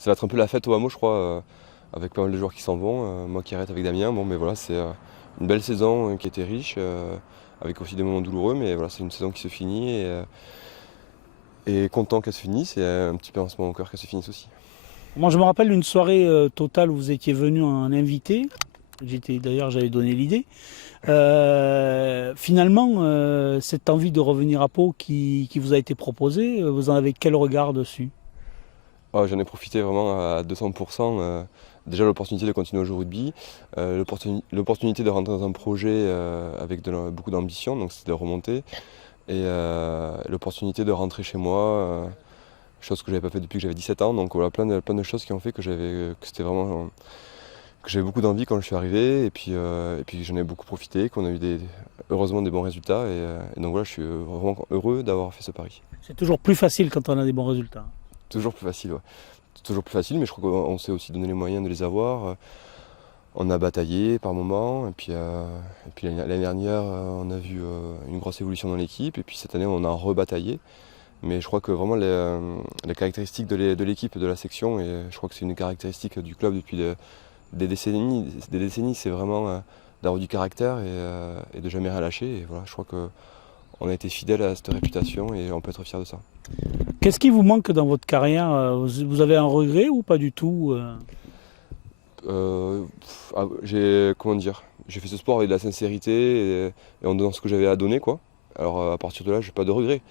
ça va être un peu la fête au hameau, je crois, avec pas mal de joueurs qui s'en vont. Moi qui arrête avec Damien. Bon, mais voilà, c'est une belle saison qui était riche, avec aussi des moments douloureux, mais voilà, c'est une saison qui se finit et content qu'elle se finisse et un petit peu en ce moment au cœur qu'elle se finisse aussi. Moi, je me rappelle d'une soirée totale où vous étiez venu en invité. D'ailleurs, j'avais donné l'idée. Finalement, cette envie de revenir à Pau qui vous a été proposée, vous en avez quel regard dessus? J'en ai profité vraiment à 200%. Déjà l'opportunité de continuer à jouer au rugby, l'opportunité de rentrer dans un projet avec beaucoup d'ambition, donc c'était de remonter, et l'opportunité de rentrer chez moi, chose que j'avais pas fait depuis que j'avais 17 ans. Donc voilà, plein de choses qui ont fait que c'était vraiment que j'avais beaucoup d'envie quand je suis arrivé, et puis j'en ai beaucoup profité, qu'on a eu heureusement des bons résultats, et donc voilà, je suis vraiment heureux d'avoir fait ce pari. C'est toujours plus facile quand on a des bons résultats. Toujours plus facile, ouais. Toujours plus facile, mais je crois qu'on s'est aussi donné les moyens de les avoir. On a bataillé par moments, et puis l'année dernière, on a vu une grosse évolution dans l'équipe, et puis cette année, on a rebataillé. Mais je crois que vraiment les caractéristiques de l'équipe, de la section, et je crois que c'est une caractéristique du club depuis des décennies, c'est vraiment d'avoir du caractère et de jamais rien lâcher. Et voilà, je crois qu'on a été fidèle à cette réputation et on peut être fier de ça. Qu'est-ce qui vous manque dans votre carrière? Vous avez un regret ou pas du tout? Comment dire, j'ai fait ce sport avec de la sincérité et en donnant ce que j'avais à donner, quoi. Alors à partir de là, j'ai pas de regrets.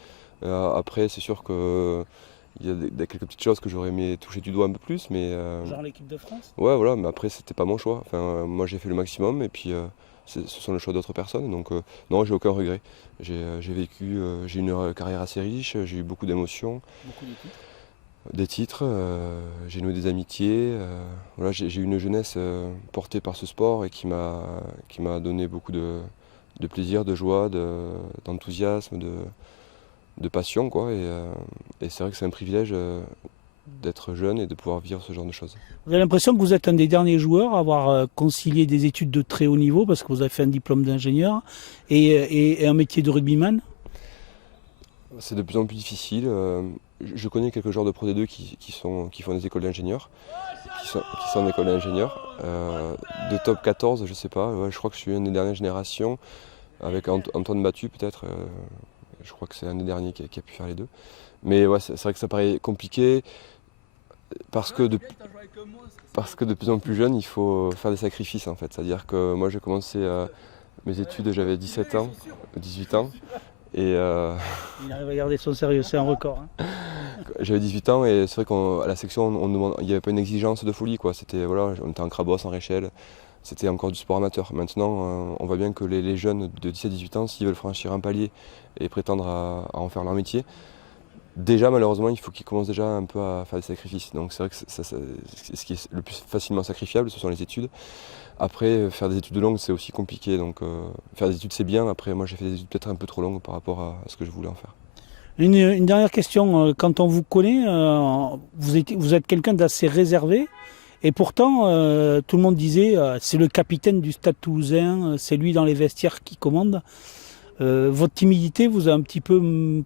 Après, c'est sûr que il y a quelques petites choses que j'aurais aimé toucher du doigt un peu plus, mais Genre l'équipe de France? ouais, voilà. Mais après, c'était pas mon choix. Enfin, moi, j'ai fait le maximum, et puis ce sont les choix d'autres personnes. Donc non, j'ai aucun regret. J'ai une carrière assez riche. J'ai eu beaucoup d'émotions, Beaucoup de titres. des titres, j'ai noué des amitiés. Voilà, j'ai eu une jeunesse portée par ce sport et qui m'a donné beaucoup de plaisir, de joie, d'enthousiasme, de passion, quoi. Et c'est vrai que c'est un privilège d'être jeune et de pouvoir vivre ce genre de choses. Vous avez l'impression que vous êtes un des derniers joueurs à avoir concilié des études de très haut niveau parce que vous avez fait un diplôme d'ingénieur et un métier de rugbyman? C'est de plus en plus difficile. Je connais quelques joueurs de Pro D2 qui font des écoles d'ingénieurs, qui sont en école d'ingénieurs. De top 14, je sais pas. Ouais, je crois que je suis une des dernières générations, avec Antoine Battu peut-être. Je crois que c'est un des derniers qui a pu faire les deux. Mais ouais, c'est vrai que ça paraît compliqué parce que, de, parce que de plus en plus jeune, il faut faire des sacrifices en fait. C'est-à-dire que moi j'ai commencé mes études, j'avais 17 ans, 18 ans. Et Il arrive à garder son sérieux, c'est un record, hein. j'avais 18 ans, et c'est vrai qu'à la section, il n'y avait pas une exigence de folie, quoi. C'était, voilà, on était en Crabos, en Réchelle, c'était encore du sport amateur. Maintenant, on voit bien que les jeunes de 17-18 ans, s'ils veulent franchir un palier et prétendre à en faire leur métier, déjà malheureusement, il faut qu'ils commencent déjà un peu à faire des sacrifices. Donc c'est vrai que ce qui est le plus facilement sacrifiable, ce sont les études. Après, faire des études longues, c'est aussi compliqué. Donc faire des études, c'est bien. Après, moi, j'ai fait des études peut-être un peu trop longues par rapport à ce que je voulais en faire. Une dernière question, quand on vous connaît, vous êtes quelqu'un d'assez réservé et pourtant tout le monde disait c'est le capitaine du Stade Toulousain, c'est lui dans les vestiaires qui commande. Votre timidité vous a un petit peu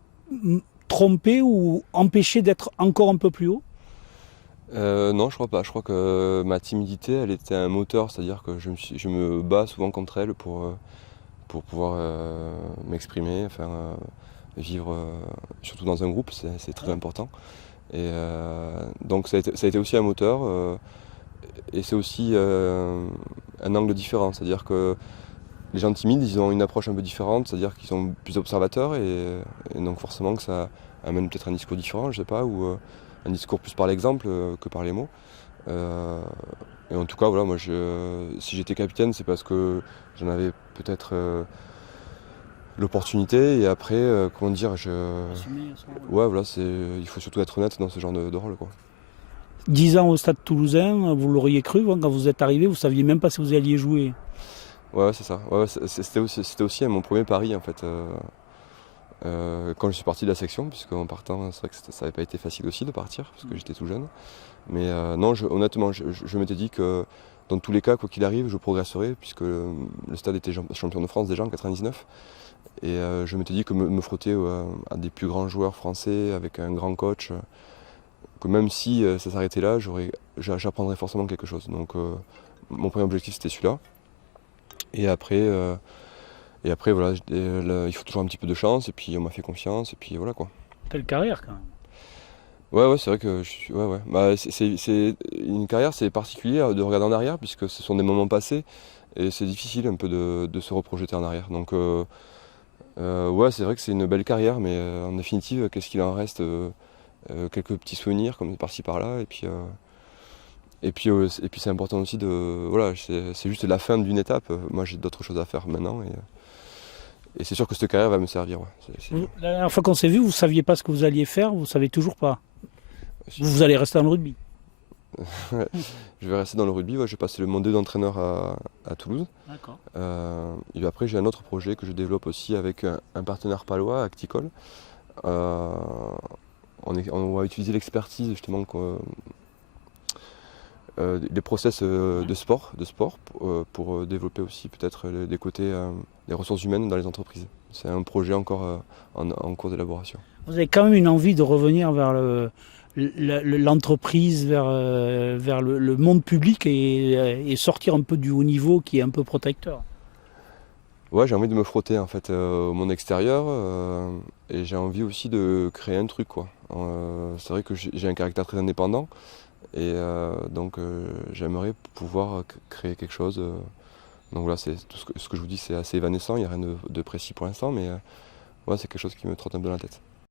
trompé ou empêché d'être encore un peu plus haut? Non, je crois pas. Je crois que ma timidité, elle était un moteur, c'est-à-dire que je me bats souvent contre elle pour pouvoir m'exprimer, enfin, vivre, surtout dans un groupe, c'est très important. Et donc ça a été aussi un moteur, et c'est aussi un angle différent, c'est-à-dire que les gens timides, ils ont une approche un peu différente, c'est-à-dire qu'ils sont plus observateurs, et donc forcément que ça amène peut-être un discours différent, je sais pas, ou un discours plus par l'exemple que par les mots. Euh, et en tout cas, voilà, moi, si j'étais capitaine, c'est parce que j'en avais peut-être l'opportunité, et après, comment dire, ouais, voilà, il faut surtout être honnête dans ce genre de rôle, quoi. 10 ans au Stade Toulousain, vous l'auriez cru, quand vous êtes arrivé, vous saviez même pas si vous alliez jouer. Ouais, ouais, c'est ça. Ouais, ouais, c'était aussi mon premier pari en fait. Quand je suis parti de la section, puisqu'en partant, c'est vrai que ça n'avait pas été facile aussi de partir, parce que j'étais tout jeune. Mais non, honnêtement, je m'étais dit que dans tous les cas, quoi qu'il arrive, je progresserais, puisque le stade était champion de France déjà en 99. Et je m'étais dit que me frotter à des plus grands joueurs français, avec un grand coach, Donc même si ça s'arrêtait là, j'apprendrais forcément quelque chose. Donc mon premier objectif c'était celui-là. Et après voilà, il faut toujours un petit peu de chance, et puis on m'a fait confiance, et puis voilà quoi. Quelle carrière quand même. Ouais, c'est vrai que ouais, ouais. Bah, une carrière, c'est particulier de regarder en arrière, puisque ce sont des moments passés, et c'est difficile un peu de se reprojeter en arrière. Donc ouais, c'est vrai que c'est une belle carrière, mais en définitive, qu'est-ce qu'il en reste? Quelques petits souvenirs comme par-ci par-là, et puis c'est important aussi de voilà, c'est juste la fin d'une étape. Moi j'ai d'autres choses à faire maintenant, et c'est sûr que cette carrière va me servir. Ouais. La dernière fois qu'on s'est vu, vous ne saviez pas ce que vous alliez faire, vous ne savez toujours pas. Vous allez rester dans le rugby. Ouais. Je vais rester dans le rugby, ouais, je vais passer mon 2 d'entraîneur à Toulouse. D'accord. Et puis après j'ai un autre projet que je développe aussi avec un partenaire palois, Acticol. Euh, on va utiliser l'expertise justement des process de sport pour développer aussi peut-être des côtés des ressources humaines dans les entreprises. C'est un projet encore en cours d'élaboration. Vous avez quand même une envie de revenir vers l'entreprise, vers le monde public et sortir un peu du haut niveau qui est un peu protecteur. Ouais, j'ai envie de me frotter en fait au monde extérieur, et j'ai envie aussi de créer un truc quoi. C'est vrai que j'ai un caractère très indépendant, et donc j'aimerais pouvoir créer quelque chose. Donc voilà, c'est tout ce que je vous dis, c'est assez évanescent, il n'y a rien de précis pour l'instant, mais ouais, c'est quelque chose qui me trotte un peu dans la tête.